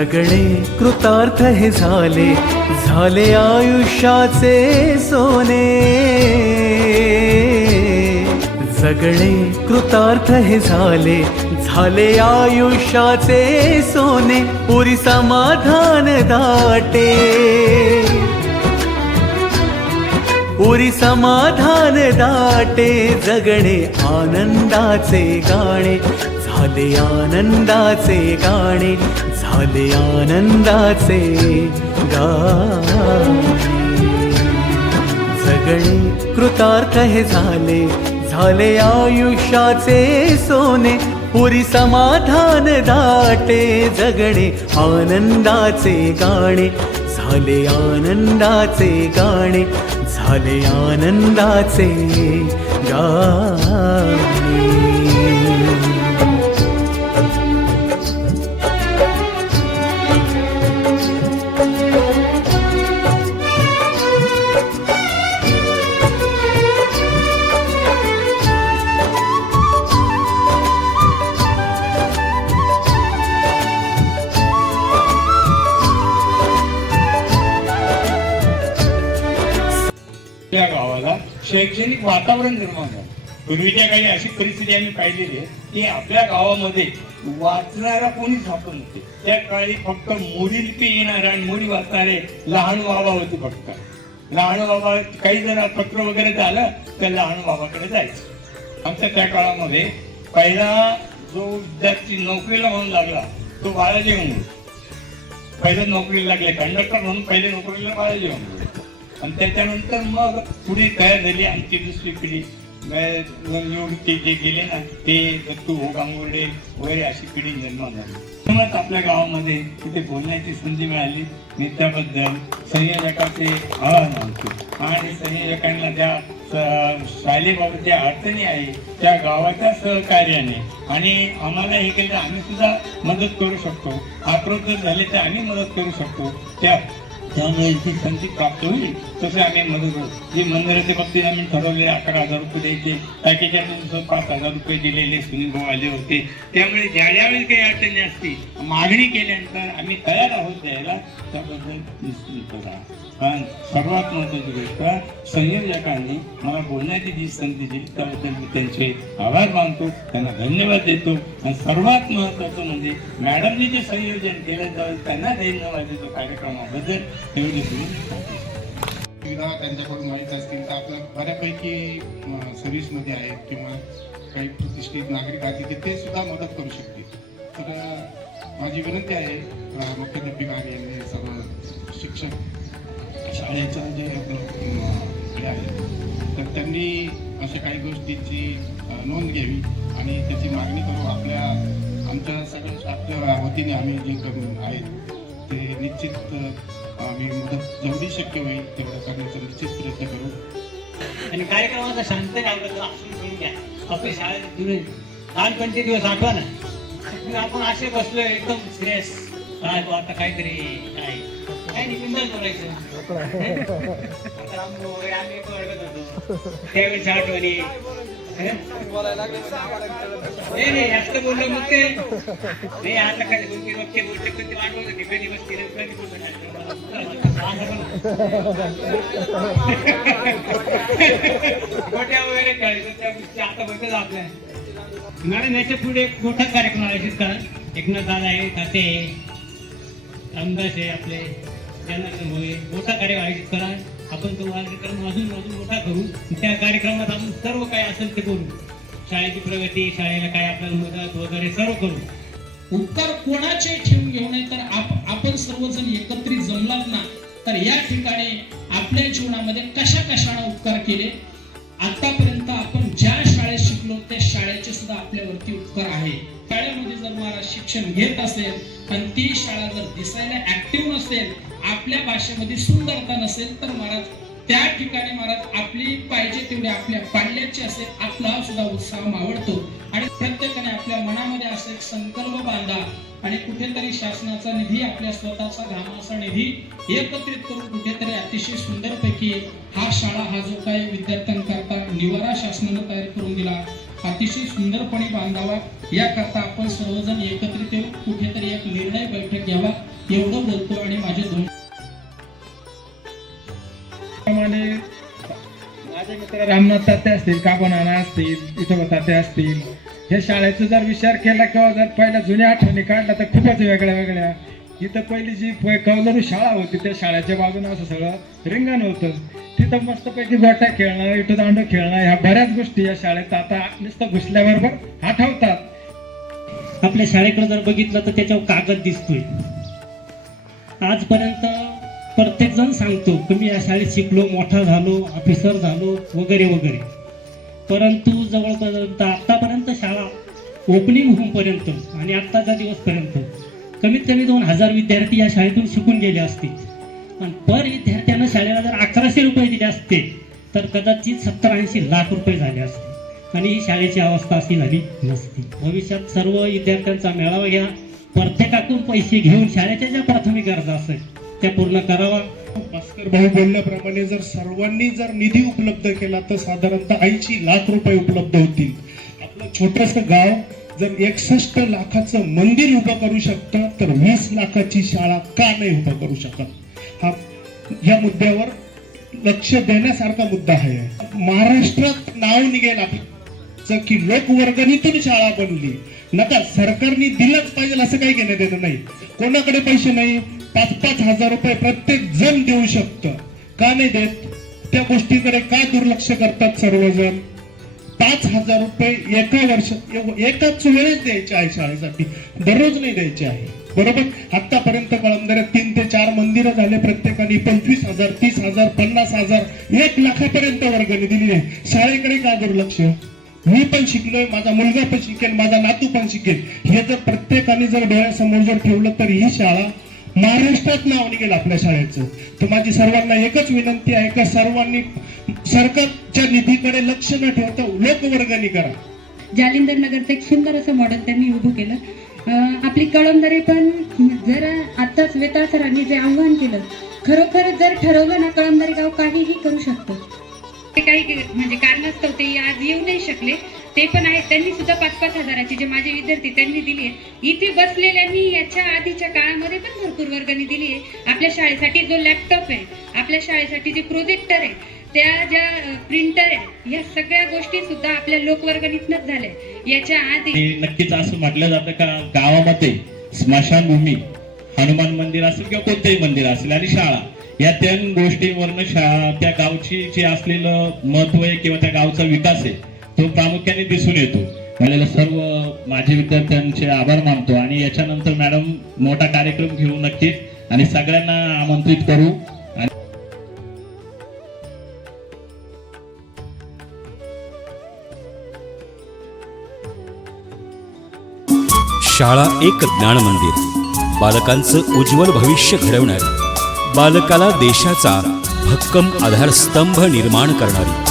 सगळे कृतार्थ हे झाले झाले आयुष्याचे सोने. सगळे कृतार्थ हे झाले झाले आयुष्याचे सोने पुरी समाधान दाटे. पुरी समाधान दाटे जगणे आनंदाचे गाणे झाले आनंदाचे गाणे झाले आनंदाचे गाणे. जगणे कृतार्थ हे झाले झाले आयुष्याचे सोने पुरी समाधान दाटे जगणे आनंदाचे गाणे झाले आनंदाचे गाणे झाले आनंदाचे गाणे. शैक्षणिक वातावरण निर्माण झालं. पूर्वीच्या काळी अशी परिस्थिती आम्ही पाहिलेली आहे की आपल्या गावामध्ये वाचणारा कोणी सापडत नव्हते. त्या काळी फक्त मुली लिपी येणारे आणि मोडी वाचणारे लहान बाबा होते फक्त. लहान बाबा काही जण पत्र वगैरे झालं तर लहान बाबाकडे जायचं. आमच्या त्या काळामध्ये पहिला जो विद्यार्थी नोकरीला म्हणून लागला तो बाळाजी म्हणून पहिले नोकरीला लागले कंडक्टर म्हणून पहिले नोकरीला बाळाजी म्हणून आणि त्याच्यानंतर मग पुढे तयार झाली आमची दुसरी पिढी? म- जे गेले ना ते दत्तू गांगुर्डे वगैरे अशी पिढी निर्माण झाली. म्हणूनच आपल्या गावामध्ये तिथे बोलण्याची संधी मिळाली. मी त्याबद्दल संयोजकाचे आभार मानतो. आणि संयोजकांना ज्या शालेबाबत शाळेबाबत ज्या अडचणी आहे त्या गावाच्या सहकार्याने आणि आम्हाला हे केलं आम्ही सुद्धा मदत करू शकतो. आक्रोश झाले तर आम्ही मदत करू शकतो. त्या त्यामुळे जी संधी प्राप्त होईल. तसे आम्ही मदत करू. जी मंदिराच्या बाबतीत आम्ही ठरवले अकरा हजार रुपये द्यायचे. बाकीच्या दिवसात पाच हजार रुपये दिलेले सुनील भाऊ आले होते. त्यामुळे ज्या ज्यावेळी काही अडचणी असतील मागणी केल्यानंतर आम्ही तयार आहोत द्यायला. त्याबद्दल निश्चित राहा. पण सर्वात महत्वाची गोष्ट. संयोजकांनी मला बोलण्याची जी संधी दिली त्याबद्दल मी त्यांचे आभार मानतो त्यांना धन्यवाद देतो. आणि सर्वात महत्वाचं म्हणजे मॅडमनी जे संयोजन केलं त्यावेळेस त्यांना धन्यवाद देतो कार्यक्रमाबद्दल एवढी तुम्ही सुविधा त्यांच्याकडून माहीत असतील तर आपल्या बऱ्यापैकी सर्व्हिसमध्ये आहेत किंवा काही प्रतिष्ठित नागरिक आहेत की ते सुद्धा मदत करू शकतील. तर माझी विनंती आहे मुख्याध्यापिका यांनी सर्व शिक्षक शाळेचा जे आपलं हे आहे तर त्यांनी अशा काही गोष्टींची नोंद घ्यावी आणि त्याची मागणी करू. आपल्या आमच्या सगळ्या आपल्या वतीने आम्ही जे करून आहेत ते निश्चित आम्ही मदत जेवढी शक्य होईल तेवढं करण्याचा निश्चित प्रयत्न करू. आणि कार्यक्रमाचा शांत आवडतो असून करून घ्या. आपल्या शाळेत तुम्ही लहानपणचे दिवस आठवा ना. आपण असे बसलोय एकदम सिरियस काय आता काहीतरी काय त्यावेळेस आठवणी नाही नाही जास्त बोललो मग ते नाही आता काय कोणती रोजची गोष्ट वाटवत होती कधी कधी गोट्या वगैरे खेळायचं त्या गोष्टी आता बघतच आपल्या मॅडम याच्यापुढे एक मोठा कार्यक्रम आयोजित करा एकनाथ दादा आहे ताते आहे आहे आपले त्यांना भाऊ मोठा कार्यक्रम आयोजित करा. आपण तो कार्यक्रम अजून अजून मोठा करू. त्या कार्यक्रमात आपण सर्व काय असेल ते करू. शाळेची प्रगती शाळेला काय आपल्याला मदत वगैरे सर्व करू. उपकार कोणाचे ठेवून घेऊ नये तर आपण सर्वजण एकत्रित जमलात ना तर या ठिकाणी आपल्या जीवनामध्ये कशा कशाने उपकार केले? आतापर्यंत आपण ज्या शाळेत शिकलो त्या शाळेचे सुद्धा आपल्यावरती उपकार आहे. शाळेमध्ये जर महाराज शिक्षण घेत असेल आणि ती शाळा जर दिसायला ऍक्टिव्ह नसेल आपल्या भाषेमध्ये सुंदरता नसेल तर महाराज त्या ठिकाणी महाराज आपली पाहिजे तेवढी आपल्या पाल्याची असेल आपला सुद्धा उत्साह मावळतो. आणि प्रत्येकाने आपल्या मनामध्ये असे एक संकल्प बांधा. आणि कुठेतरी शासनाचा निधी आपल्या स्वतःचा घामाचा निधी एकत्रित करून कुठेतरी अतिशय सुंदरपैकी हा शाळा हा जो काही विद्यार्थ्यांकरता निवारा शासनानं तयार करून दिला अतिशय सुंदरपणे बांधावा. याकरता आपण सर्वजण एकत्रित येऊ कुठेतरी एक निर्णय बैठक घ्यावा एवढं बोलतो. आणि माझे दोन प्रमाणे माझे मित्र रामनाथ तात्या असतील काबोनाना असतील विठोबा तात्या असतील हे शाळेचा जर विचार केला किंवा जर पहिल्या जुन्या आठवणी काढल्या तर खूपच वेगळ्या वेगळ्या. इथं पहिली जी कौलरू शाळा होती त्या शाळेच्या बाजूने असं सगळं रिंगण होतं. तिथं मस्तपैकी गोट्या खेळणं इथं दांडू खेळणं ह्या बऱ्याच गोष्टी या शाळेत आता नुसतं घुसल्याबरोबर आठवतात. आपल्या शाळेकडे जर बघितलं तर त्याच्यावर कागद दिसतोय. आजपर्यंत प्रत्येक जण सांगतो की मी या शाळेत शिकलो मोठा झालो ऑफिसर झालो वगैरे वगैरे. परंतु जवळपर्यंत आत्तापर्यंत शाळा ओपनिंग होऊपर्यंत आणि आत्ताच्या दिवसपर्यंत कमीत कमी दोन हजार विद्यार्थी या शाळेतून शिकून गेले असतील आणि पर विद्यार्थ्यानं शाळेला जर अकराशे रुपये दिले असते तर कदाचित सत्तर ऐंशी लाख रुपये झाले असते. आणि ही शाळेची अवस्था अशी झाली नसती. भविष्यात सर्व विद्यार्थ्यांचा मेळावा घ्या. प्रत्येकातून पैसे घेऊन शाळेच्या ज्या प्राथमिक गरजा असेल त्या पूर्ण करावा. भास्कर भाऊ बोलल्याप्रमाणे जर सर्वांनी जर निधी उपलब्ध केला तर साधारणतः ऐंशी लाख रुपये उपलब्ध होतील. आपलं छोटस गाव जर एकसष्ट लाखाचं मंदिर उभं करू शकतं तर वीस लाखाची शाळा का नाही उभं करू शकत? हा या मुद्द्यावर लक्ष देण्यासारखा मुद्दा आहे. महाराष्ट्रात नाव निघेल आपलं. की लोकवर्गणीतून शाळा बनली नका सरकारने दिलंच पाहिजे असं काही घेण्यात येत नाही. कोणाकडे पैसे नाही? पाच पाच हजार रुपये प्रत्येक जण देऊ शकतं. का नाही देत? त्या गोष्टीकडे का दुर्लक्ष करतात सर्वजण? पाच हजार रुपये एका वर्ष एकाच वेळेस द्यायचे आहे शाळेसाठी. दररोज नाही द्यायचे आहे. बरोबर? आतापर्यंत कळमदऱ्यात तीन ते चार मंदिरं झाले प्रत्येकाने. पंचवीस हजार तीस हजार पन्नास हजार एक लाखापर्यंत वर्गणी दिली आहे. शाळेकडे का दुर्लक्ष? मी पण शिकलोय माझा मुलगा पण शिकेल माझा नातू पण शिकेल. हे जर प्रत्येकाने जर डोळ्यासमोर जर ठेवलं तर ही शाळा महाराष्ट्रात नाव निघेल आपल्या शाळेचं. तर माझी सर्वांना एकच विनंती आहे का सर्वांनी सरकारच्या निधीकडे लक्ष न ठेवता लोकवर्गणी करा. जालिंदर नगरचं एक सुंदर असं मॉडेल त्यांनी उभं केलं. अं, आपली कळमदरे पण जर आत्ताच वेताळ सरांनी जे आव्हान केलं खरोखर जर ठरवलं ना कळमदरे गाव काहीही करू शकतो. ते काही म्हणजे कारणास्तव ते आज येऊ नाही शकले. ते पण आहेत. त्यांनी सुद्धा पाच पाच हजाराची जे माझे विद्यार्थी त्यांनी दिली आहे. इथे बसलेल्यांनी याच्या आधीच्या काळामध्ये पण भरपूर वर्गणी दिली आहे. आपल्या शाळेसाठी जो लॅपटॉप आहे आपल्या शाळेसाठी जे प्रोजेक्टर आहे त्या ज्या प्रिंटर आहे या सगळ्या गोष्टी सुद्धा आपल्या लोकवर्गणीतनच झाल्या याच्या आधी नक्कीच असं म्हटलं जातं का गावामध्ये स्मशानभूमी हनुमान मंदिर असेल किंवा कोणतेही मंदिर असेल आणि शाळा या तीन गोष्टींवरनं शा त्या गावची जे असलेलं महत्त्व आहे किंवा त्या गावचा विकास आहे तो प्रामुख्याने दिसून येतो. मला सर्व माझे विद्यार्थ्यांचे आभार मानतो आणि याच्यानंतर मॅडम मोठा कार्यक्रम घेऊ नक्कीच आणि सगळ्यांना आमंत्रित करू. शाळा एक ज्ञान मंदिर. बालकांचं उज्ज्वल भविष्य घडवणारी बालकाला देशाचा भक्कम आधारस्तंभ निर्माण करणारी.